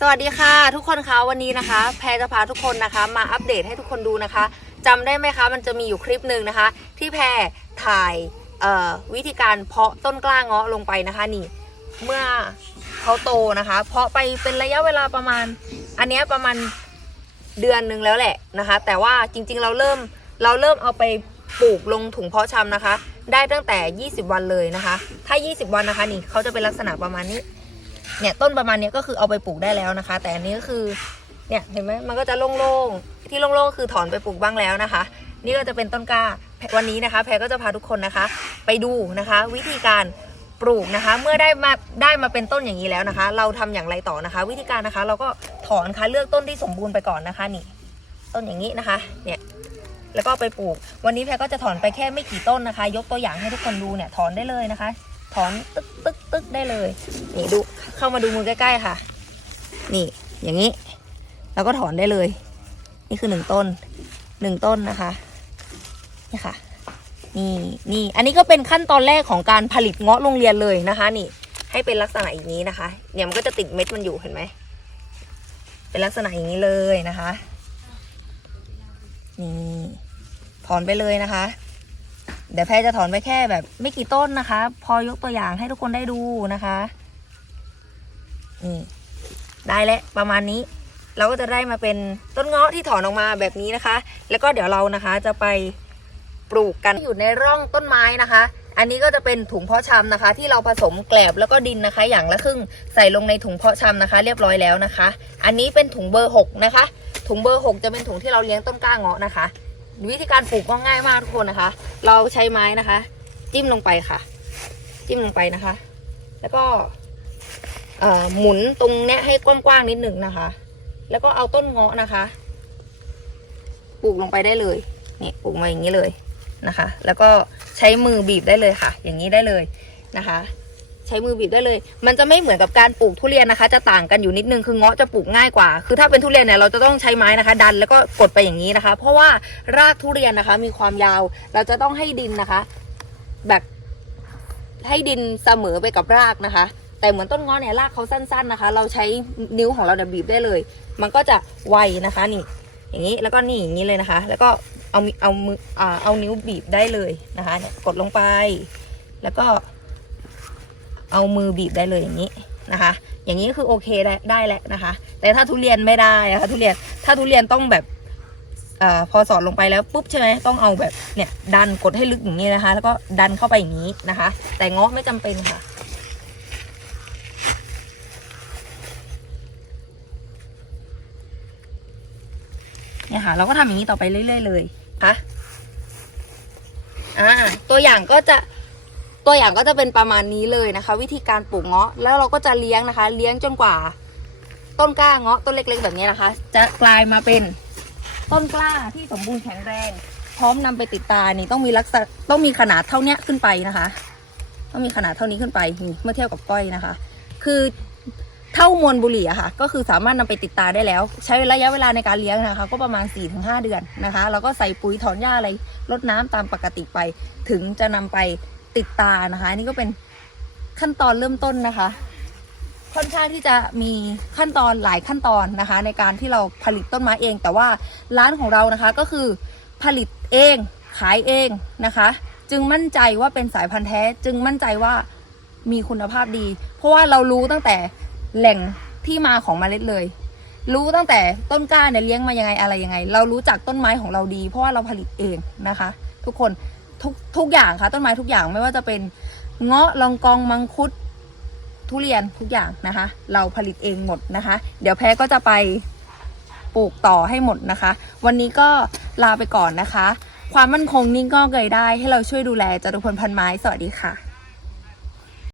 สวัสดีค่ะ ทุกคนคะวันนี้นะคะ แพรจะพาทุกคนนะคะ มาอัปเดตให้ทุกคนดูนะคะจำได้ไหมคะมันจะมีอยู่คลิปหนึ่งนะคะ ที่แพรถ่ายวิธีการเพาะต้นกล้าเงาะลงไปนะคะนี่ เมื่อเขาโตนะคะ เพาะไปเป็นระยะเวลาประมาณ อันเนี้ยประมาณเดือนหนึ่งแล้วแหละนะคะ แต่ว่าจริงๆเราเริ่มเราเริ่มเอาไปปลูกลงถุงเพาะชำนะคะ ได้ตั้งแต่ 20 วันเลยนะคะ ถ้า 20 วันนะคะนี่เขาจะเป็นลักษณะประมาณนี้ เนี่ยต้นประมาณเนี้ยก็คือเอาไปปลูกได้แล้วนะคะ แต่อันนี้ก็คือเนี่ยเห็นไหมมันก็จะโล่งๆที่โล่งๆคือถอนไปปลูกบ้างแล้วนะคะ นี่ก็จะเป็นต้นกล้าวันนี้นะคะ แพรก็จะพาทุกคนนะคะ ไปดูนะคะ วิธีการปลูกนะคะ เมื่อได้มาได้มาเป็นต้นอย่างนี้แล้วนะคะ เราทำอย่างไรต่อนะคะ วิธีการนะคะ เราก็ถอนค่ะเลือกต้นที่สมบูรณ์ไปก่อนนะคะนี่ ต้นอย่างนี้นะคะ เนี่ยแล้วก็ไปปลูก วันนี้แพรก็จะถอนไปแค่ไม่กี่ต้นนะคะ ยกตัวอย่างให้ทุกคนดูเนี่ยถอนได้เลยนะคะ ถอนตึ๊กตึ๊กึ๊กได้เลย นี่ดูเข้ามาดูมือใกล้ๆค่ะ นี่อย่างนี้ แล้วก็ถอนได้เลย นี่คือหนึ่งต้นหนึ่งต้นนะคะนี่ค่ะนี่นี่อันนี้ก็เป็นขั้นตอนแรกของการผลิตเงาะโรงเรียนเลยนะคะ นี่ ให้เป็นลักษณะอย่างนี้นะคะ เนี่ยมันก็จะติดเม็ดมันอยู่เห็นไหมเป็นลักษณะอย่างนี้เลยนะคะ นี่ถอนไปเลยนะคะ เดี๋ยวแพรจะถอนไปแค่แบบ ไม่กี่ต้นนะคะ พอยกตัวอย่างให้ทุกคนได้ดูนะคะนี่ได้แล้วประมาณนี้ เราก็จะได้มาเป็นต้นเงาะที่ถอนออกมาแบบนี้นะคะ แล้วก็เดี๋ยวเรานะคะจะไปปลูกกันอยู่ในร่องต้นไม้นะคะ อันนี้ก็จะเป็นถุงเพาะชำนะคะ ที่เราผสมแกลบแล้วก็ดินนะคะ อย่างละครึ่งใส่ลงในถุงเพาะชำนะคะ เรียบร้อยแล้วนะคะ อันนี้เป็นถุงเบอร์หกนะคะ ถุงเบอร์หกจะเป็นถุงที่เราเลี้ยงต้นกล้าเงาะนะคะ วิธีการปลูกก็ง่ายมากทุกคนนะคะ เราใช้ไม้นะคะ จิ้มลงไปค่ะ จิ้มลงไปนะคะ แล้วก็หมุนตรงเนี้ยให้กว้างๆนิดหนึ่งนะคะ แล้วก็เอาต้นเงาะนะคะ ปลูกลงไปได้เลยนี่ปลูกมาอย่างนี้เลยนะคะ แล้วก็ใช้มือบีบได้เลยค่ะ อย่างนี้ได้เลยนะคะ ใช้มือบีบได้เลย มันจะไม่เหมือนกับการปลูกทุเรียนนะคะ จะต่างกันอยู่นิดนึง คือเงาะจะปลูกง่ายกว่า คือถ้าเป็นทุเรียนเนี่ยเราจะต้องใช้ไม้นะคะ ดันแล้วก็กดไปอย่างนี้นะคะ เพราะว่ารากทุเรียนนะคะ มีความยาว เราจะต้องให้ดินนะคะ แบบให้ดินเสมอไปกับรากนะคะ แต่เหมือนต้นเงาะเนี่ยรากเขาสั้น ๆนะคะ เราใช้นิ้วของเราเนี่ยบีบได้เลย มันก็จะไวนะคะนี่ อย่างนี้แล้วก็นี่อย่างนี้เลยนะคะ แล้วก็เอาเอามือเอานิ้วบีบได้เลยนะคะเนี่ยกดลงไป แล้วก็ เอามือบีบได้เลยอย่างนี้นะคะ อย่างนี้ก็คือโอเคได้ได้แล้วนะคะ แต่ถ้าทุเรียนไม่ได้นะคะทุเรียนถ้าทุเรียนต้องแบบเอ่อพอสอดลงไปแล้วปุ๊บใช่ไหมต้องเอาแบบเนี่ยดันกดให้ลึกอย่างนี้นะคะ แล้วก็ดันเข้าไปอย่างนี้นะคะ แต่งาะไม่จำเป็นค่ะ เนี่ยค่ะ เราก็ทำอย่างนี้ต่อไปเรื่อย ๆ เลยค่ะอ่าตัวอย่างก็จะ ตัวอย่างก็จะเป็นประมาณนี้เลยนะคะ วิธีการปลูกเงาะแล้วเราก็จะเลี้ยงนะคะ เลี้ยงจนกว่า ต้นกล้าเงาะต้นเล็ก ๆ แบบนี้นะคะ จะกลายมาเป็นต้นกล้าที่สมบูรณ์แข็งแรง พร้อมนำไปติดตานี่ต้องมีลักษณะต้องมีขนาดเท่าเนี้ยขึ้นไปนะคะ ต้องมีขนาดเท่านี้ขึ้นไปนี่เมื่อเทียบกับก้อยนะคะ คือเท่ามวลบุหรี่อะค่ะ ก็คือสามารถนำไปติดตาได้แล้ว ใช้ระยะเวลาในการเลี้ยงนะคะ ก็ประมาณ 4-5 เดือนนะคะ แล้วก็ใส่ปุ๋ยถอนหญ้าอะไรรดน้ำตามปกติไป ถึงจะนำไป ติดตานะคะอันนี่ก็เป็นขั้นตอนเริ่มต้นนะคะ ค่อนข้างที่จะมีขั้นตอนหลายขั้นตอนนะคะ ในการที่เราผลิตต้นไม้เอง แต่ว่าร้านของเรานะคะก็คือผลิตเองขายเองนะคะ จึงมั่นใจว่าเป็นสายพันธุ์แท้ จึงมั่นใจว่ามีคุณภาพดี เพราะว่าเรารู้ตั้งแต่แหล่งที่มาของเมล็ดเลย รู้ตั้งแต่ต้นกล้าเนี่ยเลี้ยงมายังไงอะไรยังไง เรารู้จักต้นไม้ของเราดี เพราะว่าเราผลิตเองนะคะ ทุกคน ทุกทุกอย่างค่ะ ต้นไม้ทุกอย่างไม่ว่าจะเป็นเงาะลองกองมังคุดทุเรียนทุกอย่างนะคะ เราผลิตเองหมดนะคะ เดี๋ยวแพ้ก็จะไปปลูกต่อให้หมดนะคะ วันนี้ก็ลาไปก่อนนะคะ ความมั่นคงนิ่งก็เกยได้ให้เราช่วยดูแลจตุพลพันไม้ สวัสดีค่ะ